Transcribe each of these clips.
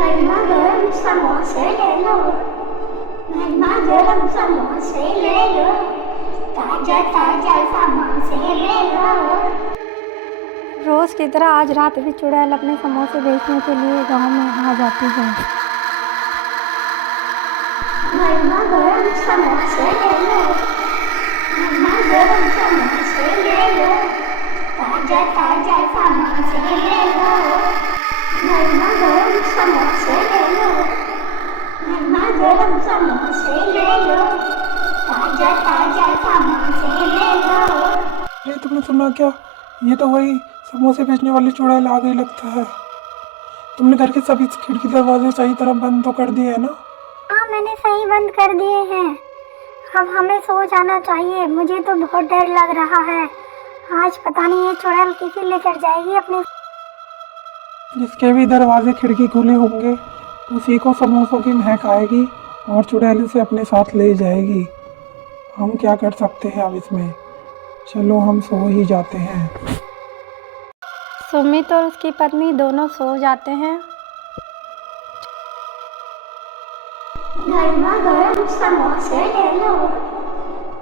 गरमा गरम समोसे ले लो, गरमा गरम समोसे ले लो, ताजा ताजा समोसे ले लो। रोज़ की तरह आज रात भी चुड़ैल अपने समोसे बेचने के लिए गांव में आ जाती है। गरमा गरम समोसे ले लो, गरमा गरम समोसे ले लो, ताजा ताजा समोसे ले लो। गरमा गरम समोसे ले लो, गरमा गरम समोसे ले लो, ताजा ताजा समोसे ले लो। अरे तुमने सुना क्या? ये तो वही समोसे बेचने वाली चुड़ैल आ गई लगता है। तुमने घर के सभी खिड़की दरवाजे सही तरह बंद तो कर दिए है ना? हाँ, मैंने सही बंद कर दिए हैं। अब हमें सो जाना चाहिए। मुझे तो बहुत डर लग रहा है। आज पता नहीं ये चुड़ैल किसे लेकर जाएगी अपने। जिसके भी दरवाजे खिड़की खुले होंगे उसी को समोसों की महक आएगी और चुड़ैल इसे अपने साथ ले जाएगी। हम क्या कर सकते हैं अब इसमें? चलो हम सो ही जाते हैं। सुमित और उसकी पत्नी दोनों सो जाते हैं। गरमा गरम समोसे ले लो,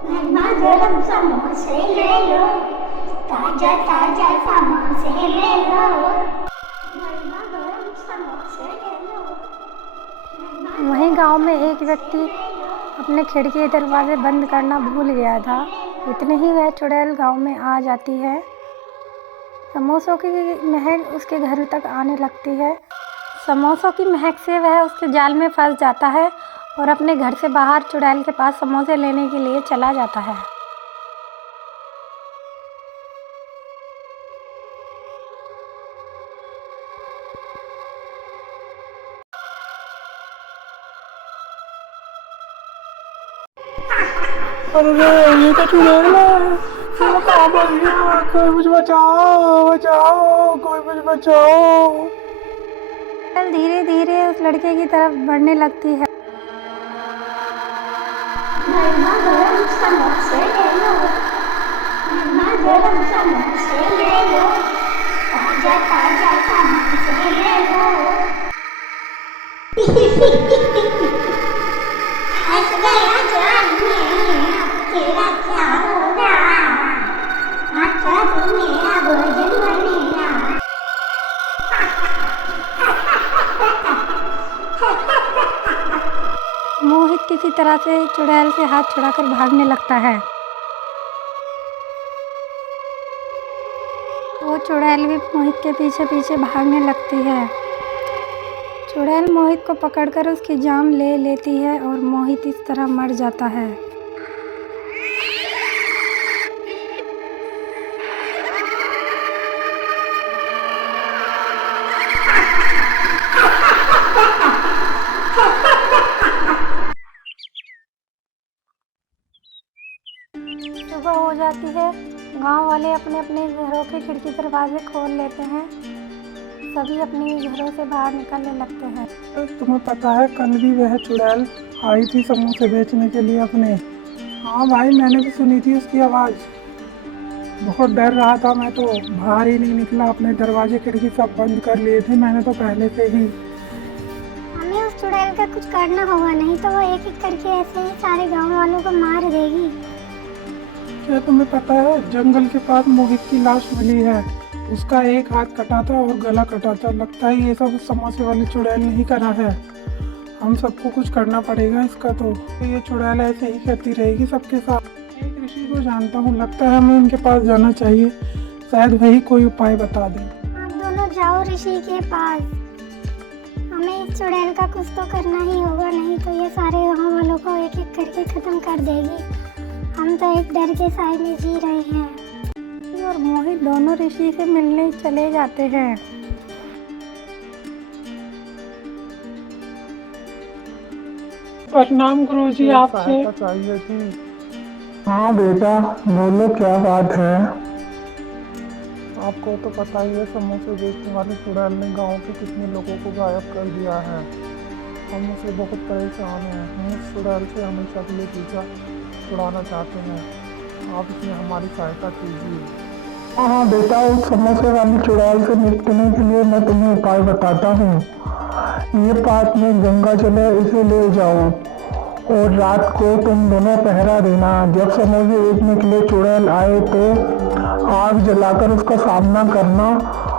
गरमा गरम समोसे ले लो, ताजा ताजा समोसे ले लो। गरमा गरम समोसे ले लो, गरमा वहीं गांव में एक व्यक्ति अपने खिड़की दरवाजे बंद करना भूल गया था। इतने ही वह चुड़ैल गांव में आ जाती है। समोसों की महक उसके घर तक आने लगती है। समोसों की महक से वह उसके जाल में फंस जाता है और अपने घर से बाहर चुड़ैल के पास समोसे लेने के लिए चला जाता है। अरे ये तो चुड़ैल है। चलो कहाँ पर गया? कोई मुझे बचाओ, बचाओ, कोई मुझे बचाओ। चुड़ैल धीरे धीरे उस लड़के की तरफ बढ़ने लगती है। गरमा गरम समोसे ले लो, गरमा गरम समोसे ले लो, ताजा ताजा समोसे ले लो। हंस गया जान में, अब तेरा क्या होगा? आता तू मेरा भोजन बनेगा। मोहित किसी तरह से चुड़ैल से हाथ छुड़ाकर भागने लगता है। वो चुड़ैल भी मोहित के पीछे पीछे भागने लगती है। चुड़ैल मोहित को पकड़कर उसकी जान ले लेती है और मोहित इस तरह मर जाता है। सुबह हो जाती है। गांव वाले अपने अपने घरों के खिड़की दरवाजे खोल लेते हैं। सभी अपने घरों से बाहर निकलने लगते हैं। तुम्हें पता है कल भी वह चुड़ैल आई थी समोसे बेचने के लिए अपने। हाँ भाई, मैंने भी सुनी थी उसकी आवाज़। बहुत डर रहा था मैं तो, बाहर ही नहीं निकला। अपने दरवाजे खिड़की सब बंद कर लिए थे मैंने तो पहले से ही। हमें उस चुड़ैल का कुछ करना होगा, नहीं तो वो एक एक करके ऐसे ही सारे गांव वालों को मार देगी। क्या तुम्हें पता है जंगल के पास मोहित की लाश मिली है। उसका एक हाथ कटा था और गला कटा था। लगता है ये सब उस समोसे वाली चुड़ैल नहीं करा है। हम सबको कुछ करना पड़ेगा इसका। तो ये चुड़ैल ऐसे ही करती रहेगी सबके साथ। एक ऋषि को जानता हूँ, लगता है हमें उनके पास जाना चाहिए। शायद वही कोई उपाय बता दें। आप दोनों जाओ ऋषि के पास। हमें इस चुड़ैल का कुछ तो करना ही होगा, नहीं तो ये सारे गाँव वालों को एक एक करके ख़त्म कर देगी। हम तो एक डर के साए में जी रहे हैं। और मोहित दोनों ऋषि से मिलने चले जाते हैं। प्रणाम गुरुजी, आपसे चाहिए थी। हाँ बेटा, बोलो क्या बात है। आपको तो पता ही है समोसे बेचने वाली चुड़ैल ने गांव के कितने लोगों को गायब कर दिया है। हम उसे बहुत परेशान हैं। हम उस चुड़ैल से हमेशा के लिए पीछा छुड़ाना चाहते हैं। आप इसमें हमारी सहायता कीजिए। हाँ बेटा, उस समोसे वाली चुड़ैल से निपटने के लिए मैं तुम्हें उपाय बताता हूँ। ये पास में गंगा जल है, इसे ले जाओ और रात को तुम दोनों पहरा देना। जब समोसे बेचने के लिए चुड़ैल आए तो आग जलाकर उसका सामना करना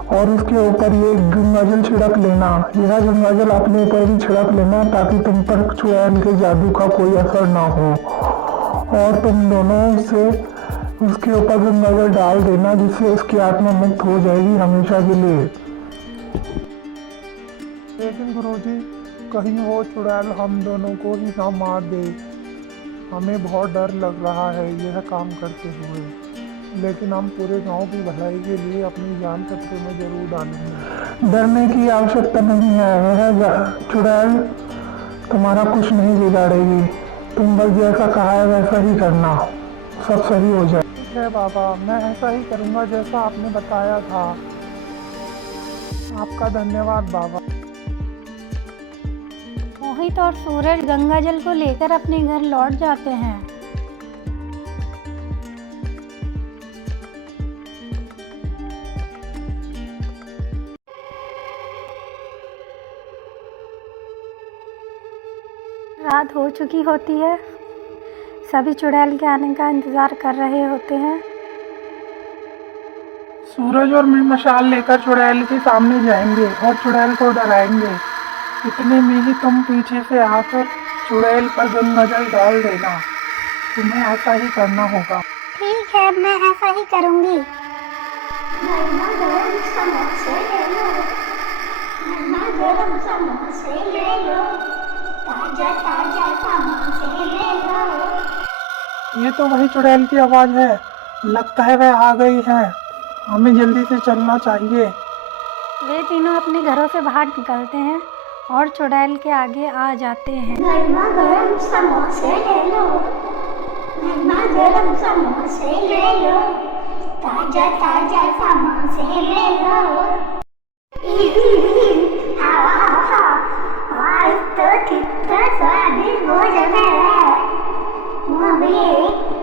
और उसके ऊपर ये गंगाजल छिड़क लेना। यह गंगाजल अपने ऊपर भी छिड़क लेना ताकि तुम पर चुड़ैल के जादू का कोई असर ना हो, और तुम दोनों से उसके ऊपर गंगाजल डाल देना जिससे उसकी आत्मा मुक्त हो जाएगी हमेशा के लिए। लेकिन गुरुजी, कहीं वो चुड़ैल हम दोनों को ही ना मार दे। हमें बहुत डर लग रहा है यह काम करते हुए, लेकिन हम पूरे गांव की भलाई के लिए अपनी जान खतरे में जरूर डालेंगे। डरने की आवश्यकता नहीं है, वह चुड़ैल तुम्हारा कुछ नहीं बिगाड़ेगी। तुम बस जैसा कहा है वैसा ही करना, सब सही हो जाए। ठीक है बाबा, मैं ऐसा ही करूँगा जैसा आपने बताया था। आपका धन्यवाद बाबा। मोहित और सूरज गंगाजल को लेकर अपने घर लौट जाते हैं। रात हो चुकी होती है, सभी चुड़ैल के आने का इंतजार कर रहे होते हैं। सूरज और मैं मशाल लेकर चुड़ैल के सामने जाएंगे और चुड़ैल को डराएंगे। इतने में ही तुम पीछे से आकर चुड़ैल पर गंगाजल डाल देना। तुम्हें ऐसा ही करना होगा। ठीक है, मैं ऐसा ही करूँगी। गरमा गरम समोसे ले लो, गरमा गरम समोसे ले लो, ताजा ताजा समोसे ले लो। ये तो वही चुड़ैल की आवाज़ है, लगता है वह आ गई है। हमें जल्दी से चलना चाहिए। वे तीनों अपने घरों से बाहर निकलते हैं और चुड़ैल के आगे आ जाते हैं। गरमा गरम समोसे ले लो, गरमा गरम समोसे ले लो, ताजा ताजा समोसे ले लो। आज तो कितना स्वादिष्ट भोजन है। मम्मी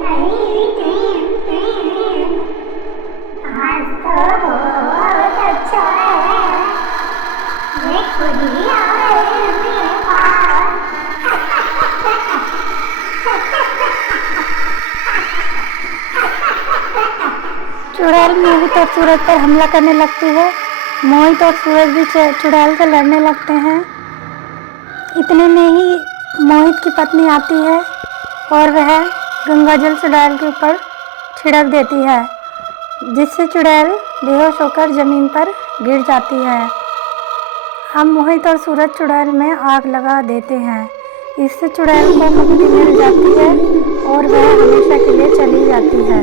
नहीं तीन आज तो बहुत अच्छा है। मैं खुद ही आए मेरे पास। चुड़ैल मोहित और सूरज पर हमला करने लगती है। मोहित और सूरज भी चुड़ैल से लड़ने लगते हैं। इतने में ही मोहित की पत्नी आती है और वह गंगाजल चुड़ैल के ऊपर छिड़क देती है, जिससे चुड़ैल बेहोश होकर ज़मीन पर गिर जाती है। हम मोहित और सूरज चुड़ैल में आग लगा देते हैं। इससे चुड़ैल को मुक्ति मिल जाती है और वह हमेशा के लिए चली जाती है।